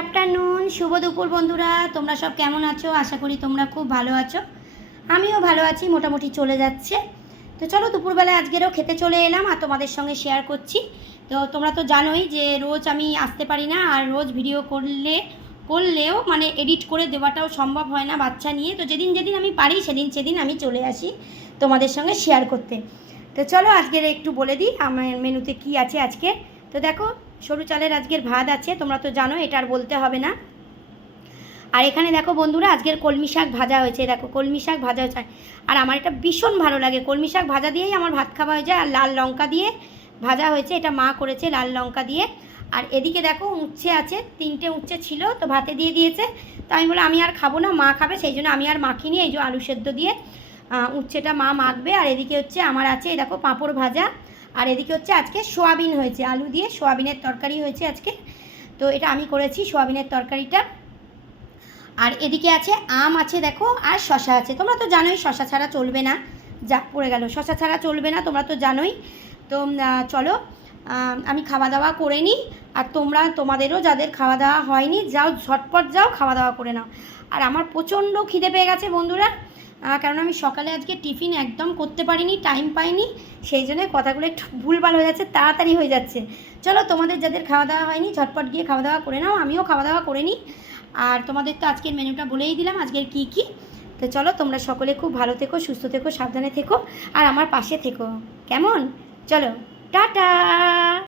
Afternoon, শুভ দুপুর বন্ধুরা। তোমরা সব কেমন আছো? আশা করি তোমরা খুব ভালো আছো। আমিও ভালো আছি, মোটামুটি চলে যাচ্ছে। তো চলো, দুপুরবেলায় আজকেরও খেতে চলে এলাম আর তোমাদের সঙ্গে শেয়ার করছি। তো তোমরা তো জানোই যে রোজ আমি আসতে পারি না, আর রোজ ভিডিও করলেও মানে এডিট করে দেওয়াটাও সম্ভব হয় না বাচ্চা নিয়ে। তো যেদিন যেদিন আমি পারি সেদিন আমি চলে আসি তোমাদের সঙ্গে শেয়ার করতে। তো চলো আজকের একটু বলে দিই আমার মেনুতে কি আছে আজকে। তো দেখো, সরু চালের আজকের ভাত আছে, তোমরা তো জানো, এটা আর বলতে হবে না। আর এখানে দেখো বন্ধুরা, আজকের কলমি শাক ভাজা হয়েছে। দেখো, কলমি শাক ভাজা হয়েছে, আর আমার এটা ভীষণ ভালো লাগে। কলমি শাক ভাজা দিয়েই আমার ভাত খাওয়া হয়ে যায়। আর লাল লঙ্কা দিয়ে ভাজা হয়েছে, এটা মা করেছে লাল লঙ্কা দিয়ে। আর এদিকে দেখো উচ্ছে আছে, 3টে উচ্ছে ছিল, তো ভাতে দিয়ে দিয়েছে। তো আমি বলে আমি আর খাবো না, মা খাবে, সেই জন্য আমি আর মাখিনি। এই যে আলু সেদ্ধ দিয়ে উচ্ছেটা মা মাখবে। আর এদিকে হচ্ছে আমার আছে, এই দেখো পাঁপড় ভাজা। আর এদিকে হচ্ছে আজকে সোয়াবিন হয়েছে, আলু দিয়ে সোয়াবিনের তরকারি হয়েছে আজকে। তো এটা আমি করেছি সোয়াবিনের তরকারিটা। আর এদিকে আছে আম আছে দেখো, আর শশা আছে। তোমরা তো জানোই শশা ছাড়া চলবে না। যা পড়ে গেল, শশা ছাড়া চলবে না, তোমরা তো জানোই। তো চলো আমি খাওয়া দাওয়া করে নিই। আর তোমাদেরও যাদের খাওয়া দাওয়া হয়নি, যাও ঝটপট যাও খাওয়া দাওয়া করে নাও। আর আমার প্রচণ্ড খিদে পেয়ে গেছে বন্ধুরা, কারণ আমি সকালে আজকে টিফিন একদম করতে পারিনি, টাইম পাইনি। সেই জন্য কথাগুলো একটু ভুলভাল হয়ে যাচ্ছে, তাড়াতাড়ি হয়ে যাচ্ছে। চলো, তোমাদের যাদের খাওয়া দাওয়া হয়নি ঝটপট গিয়ে খাওয়া দাওয়া করে নাও, আমিও খাওয়া দাওয়া করে নিই। আর তোমাদের তো আজকের মেনুটা বলেই দিলাম আজকের কী কী। তো চলো, তোমরা সকলে খুব ভালো থেকো, সুস্থ থেকো, সাবধানে থেকো, আর আমার পাশে থেকো, কেমন? চলো, টাটা।